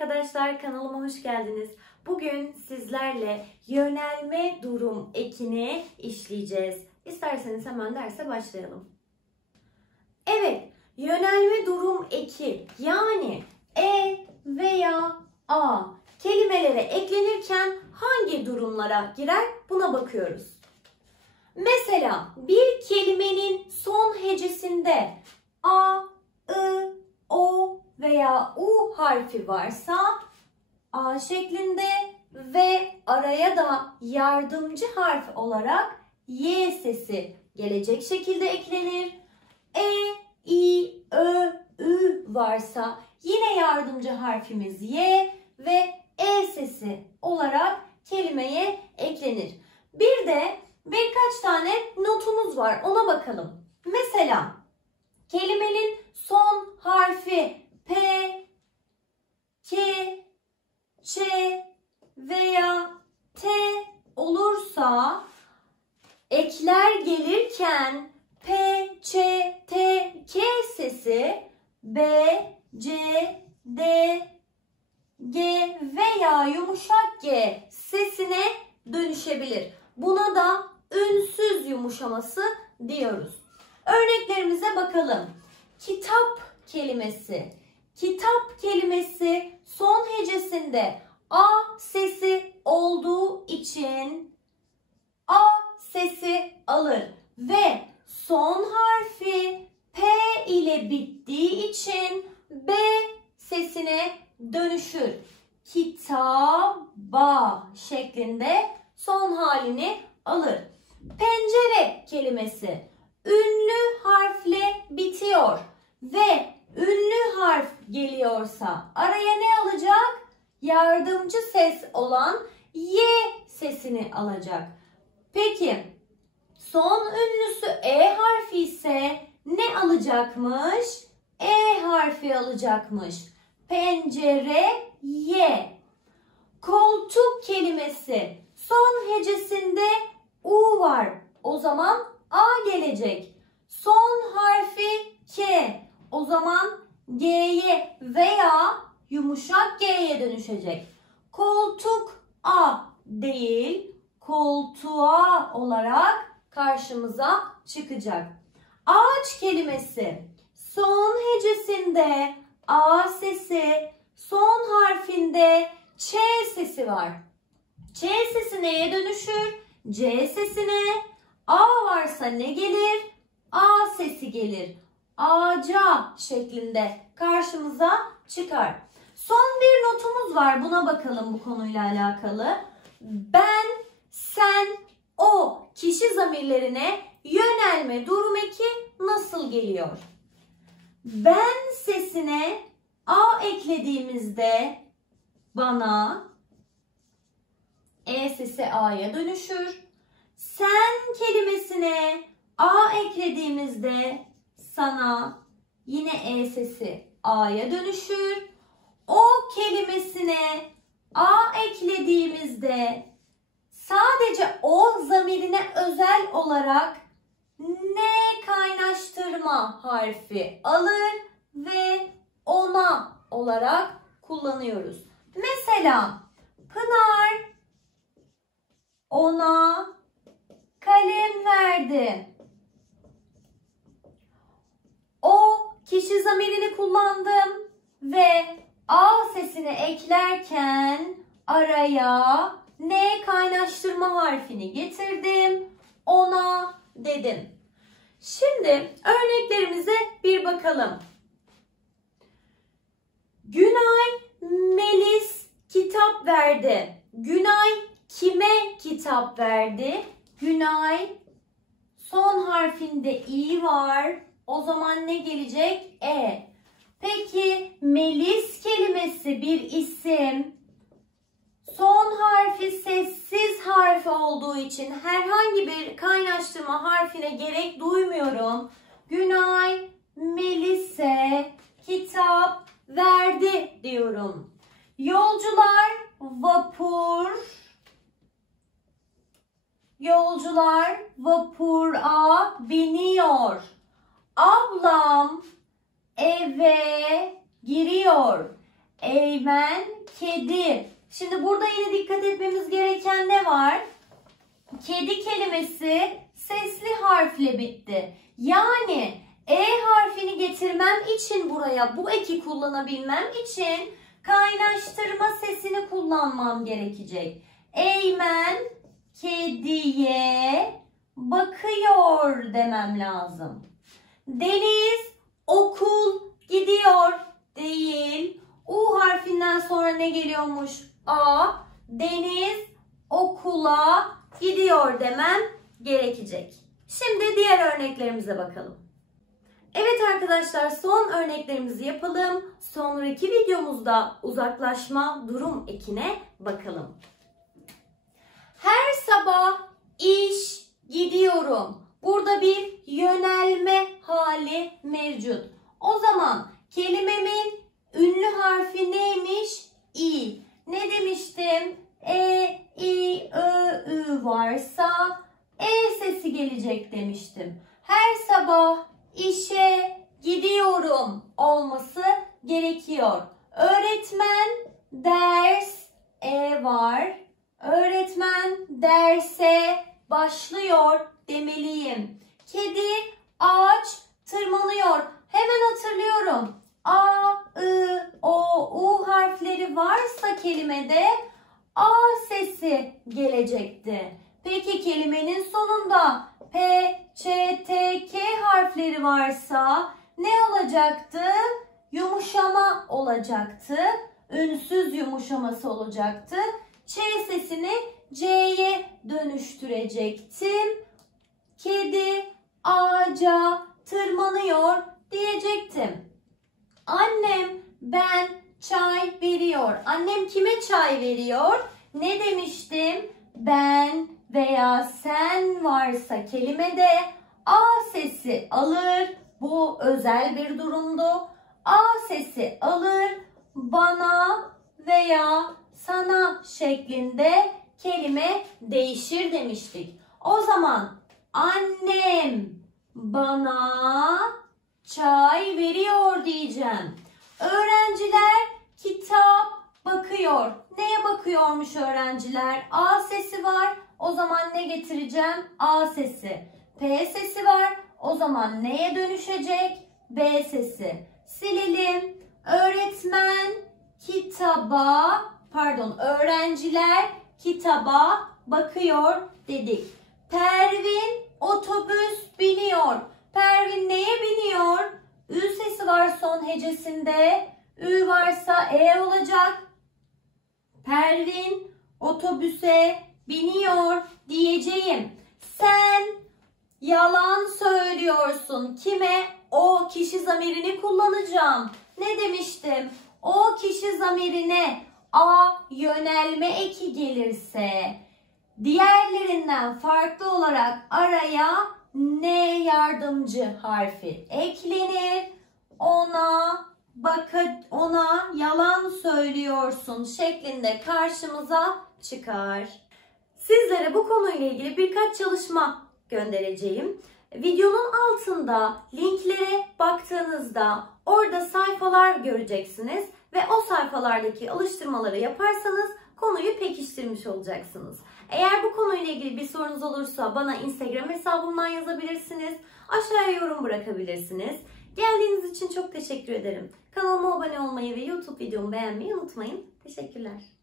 arkadaşlar, kanalıma hoş geldiniz. Bugün sizlerle yönelme durum ekini işleyeceğiz. İsterseniz hemen derse başlayalım. Evet, yönelme durum eki yani veya a kelimelere eklenirken hangi durumlara girer buna bakıyoruz. Mesela bir kelimenin son hecesinde a, I, o veya u harfi varsa a şeklinde ve araya da yardımcı harf olarak y sesi gelecek şekilde eklenir. I, Ö, Ü varsa yine yardımcı harfimiz y ve e sesi olarak kelimeye eklenir. Bir de birkaç tane notumuz var, ona bakalım. Mesela kelimenin son harfi P, K, Ç veya T olursa ekler gelirken P, Ç, T, K sesi B, C, D, G veya yumuşak G sesine dönüşebilir. Buna da ünsüz yumuşaması diyoruz. Örneklerimize bakalım. Kitap kelimesi. Kitap kelimesi son hecesinde a sesi olduğu için a sesi alır ve son harfi p ile bittiği için b sesine dönüşür. Kitaba şeklinde son halini alır. Pencere kelimesi ünlü harfle bitiyor ve ünlü harf geliyorsa araya ne alacak? Yardımcı ses olan y sesini alacak. Peki son ünlüsü e harfi ise ne alacakmış? E harfi alacakmış. Pencere y. Koltuk kelimesi son hecesinde u var. O zaman a gelecek. Son harfi k. O zaman g'ye veya yumuşak g'ye dönüşecek. Koltuk a değil, koltuğa olarak karşımıza çıkacak. Ağaç kelimesi son hecesinde a sesi, son harfinde ç sesi var. Ç sesi neye dönüşür? C sesine. A varsa ne gelir? A sesi gelir. Ağaca şeklinde karşımıza çıkar. Son bir notumuz var. Buna bakalım bu konuyla alakalı. Ben, sen, o kişi zamirlerine yönelme durum eki nasıl geliyor? Ben sesine a eklediğimizde bana, e sesi a'ya dönüşür. Sen kelimesine a eklediğimizde sana yine e sesi a'ya dönüşür. O kelimesine a eklediğimizde sadece o zamirine özel olarak ne kaynaştırma harfi alır ve ona olarak kullanıyoruz. Mesela Pınar ona kalem verdi. O kişi zamirini kullandım ve a sesini eklerken araya ne kaynaştırma harfini getirdim. Ona dedim. Şimdi örneklerimize bir bakalım. Günay Melis kitap verdi. Günay kime kitap verdi? Günay son harfinde i var. O zaman ne gelecek? E. Peki Melis kelimesi bir isim. Son harfi sessiz harfi olduğu için herhangi bir kaynaştırma harfine gerek duymuyorum. Günay Melis'e kitap verdi diyorum. Yolcular vapura biniyor. Ablam eve giriyor. Eymen kedi. Şimdi burada yine dikkat etmemiz gereken ne var? Kedi kelimesi sesli harfle bitti. Yani E harfini getirmem için buraya bu eki kullanabilmem için kaynaştırma sesini kullanmam gerekecek. Eymen kediye bakıyor demem lazım. Deniz okul gidiyor değil. U harfinden sonra ne geliyormuş? A. Deniz okula gidiyor demem gerekecek. Şimdi diğer örneklerimize bakalım. Evet arkadaşlar, son örneklerimizi yapalım. Sonraki videomuzda uzaklaşma durum ekine bakalım. Her sabah iş gidiyorum. Burada bir yönelme hali mevcut. O zaman kelimemin ünlü harfi neymiş? İ. Ne demiştim? E, I, Ö, Ü varsa E sesi gelecek demiştim. Her sabah işe gidiyorum olması gerekiyor. Öğretmen ders E var. Öğretmen derse başlıyor demeliyim. Kedi ağaç tırmanıyor. Hemen hatırlıyorum. A, I, O, U harfleri varsa kelimede A sesi gelecekti. Peki kelimenin sonunda P, Ç, T, K harfleri varsa ne olacaktı? Yumuşama olacaktı. Ünsüz yumuşaması olacaktı. Ç sesini C'ye dönüştürecektim. Kedi ağaca tırmanıyor diyecektim. Annem ben çay veriyor. Annem kime çay veriyor? Ne demiştim? Ben veya sen varsa kelimede A sesi alır. Bu özel bir durumdu. A sesi alır. Bana veya sana şeklinde kelime değişir demiştik. O zaman annem bana çay veriyor diyeceğim. Öğrenciler kitap bakıyor. Neye bakıyormuş öğrenciler? A sesi var. O zaman ne getireceğim? A sesi. P sesi var. O zaman neye dönüşecek? B sesi. Silelim. Öğrenciler kitaba bakıyor dedik. Pervin otobüs biniyor. Pervin neye biniyor? Ü sesi var son hecesinde. Ü varsa E olacak. Pervin otobüse biniyor diyeceğim. Sen yalan söylüyorsun. Kime? O kişi zamirini kullanacağım. Ne demiştim? O kişi zamirine A yönelme eki gelirse diğerlerinden farklı olarak araya N yardımcı harfi eklenir. Ona yalan söylüyorsun şeklinde karşımıza çıkar. Sizlere bu konuyla ilgili birkaç çalışma göndereceğim. Videonun altında linklere baktığınızda orada sayfalar göreceksiniz ve o sayfalardaki alıştırmaları yaparsanız konuyu pekiştirmiş olacaksınız. Eğer bu konuyla ilgili bir sorunuz olursa bana Instagram hesabımdan yazabilirsiniz. Aşağıya yorum bırakabilirsiniz. Geldiğiniz için çok teşekkür ederim. Kanalıma abone olmayı ve YouTube videomu beğenmeyi unutmayın. Teşekkürler.